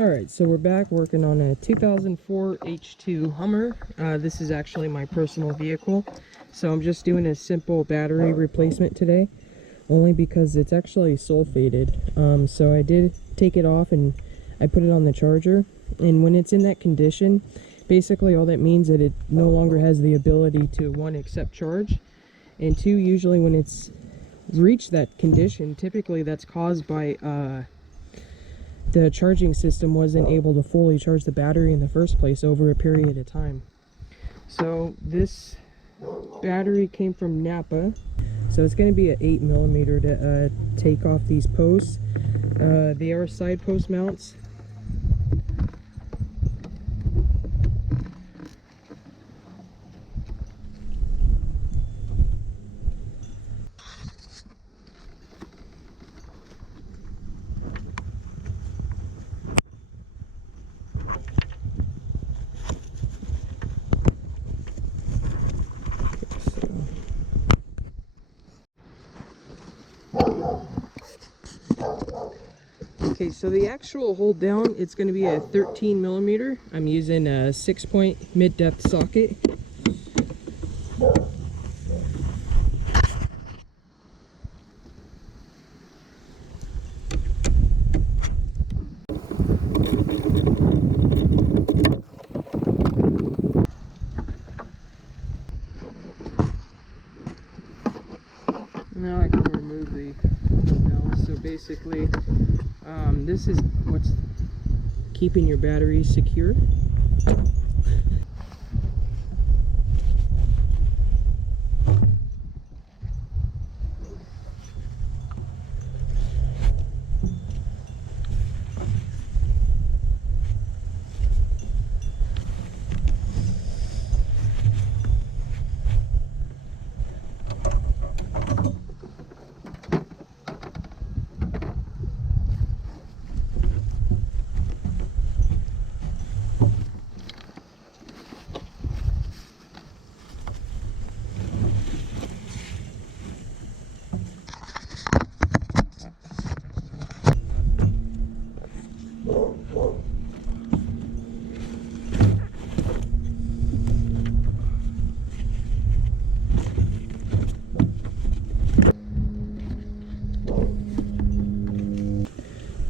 Alright, so we're back working on a 2004 H2 Hummer. This is actually my personal vehicle. So I'm just doing a simple battery replacement today, only because it's actually sulfated. So I did take it off and I put it on the charger. And when it's in that condition, basically all that means that it no longer has the ability to, one, accept charge, and two, usually when it's reached that condition, typically that's caused by the charging system wasn't able to fully charge the battery in the first place over a period of time. So this battery came from Napa. So it's going to be an 8mm to take off these posts. They are side post mounts. Okay, so the actual hold down, it's going to be a 13mm. I'm using a 6-point mid-depth socket. Now I can remove the hold down. So basically, this is what's keeping your battery secure.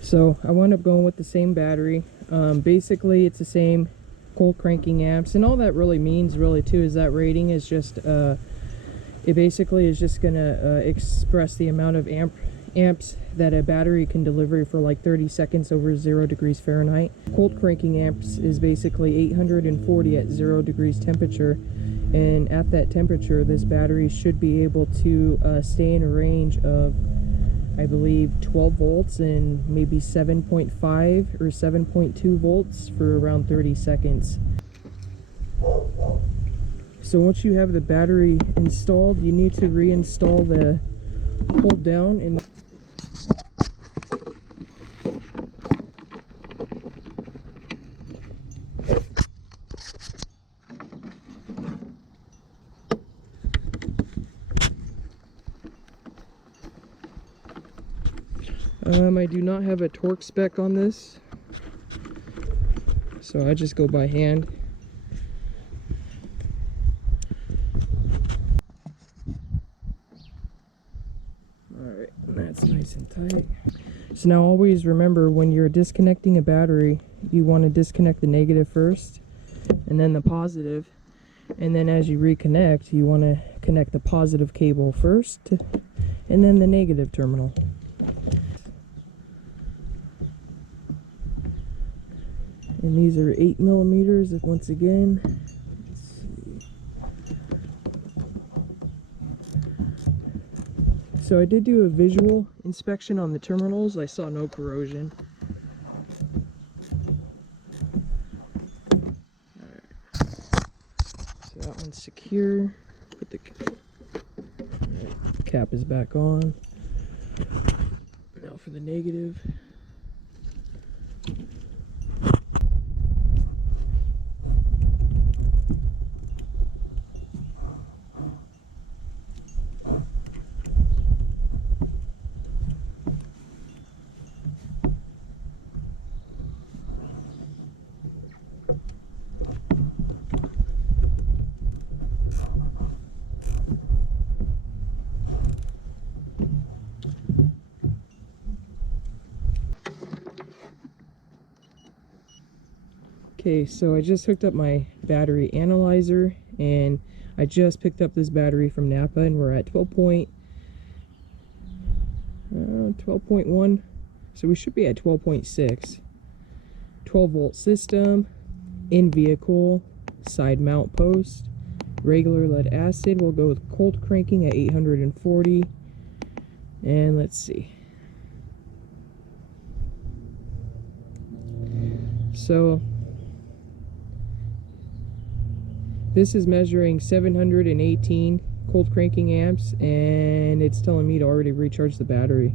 So I wound up going with the same battery. Basically it's the same cold cranking amps, and all that really means really too is that rating is just it basically is just gonna express the amount of amps that a battery can deliver for like 30 seconds over 0 degrees Fahrenheit. Cold cranking amps is basically 840 at 0 degrees temperature, and at that temperature this battery should be able to stay in a range of, I believe, 12 volts and maybe 7.5 or 7.2 volts for around 30 seconds. So once you have the battery installed, you need to reinstall the hold down and I do not have a torque spec on this, so I just go by hand. Alright, that's nice and tight. So now always remember, when you're disconnecting a battery, you want to disconnect the negative first and then the positive, and then as you reconnect you want to connect the positive cable first and then the negative terminal. And these are 8mm once again. Let's see. So I did do a visual inspection on the terminals. I saw no corrosion. Alright. So that one's secure. Put the cap is back on. Now for the negative. Okay, so I just hooked up my battery analyzer, and I just picked up this battery from Napa, and we're at 12.1, so we should be at 12.6. 12 volt system, in vehicle, side mount post, regular lead acid. We'll go with cold cranking at 840, and let's see. So this is measuring 718 cold cranking amps, and it's telling me to already recharge the battery.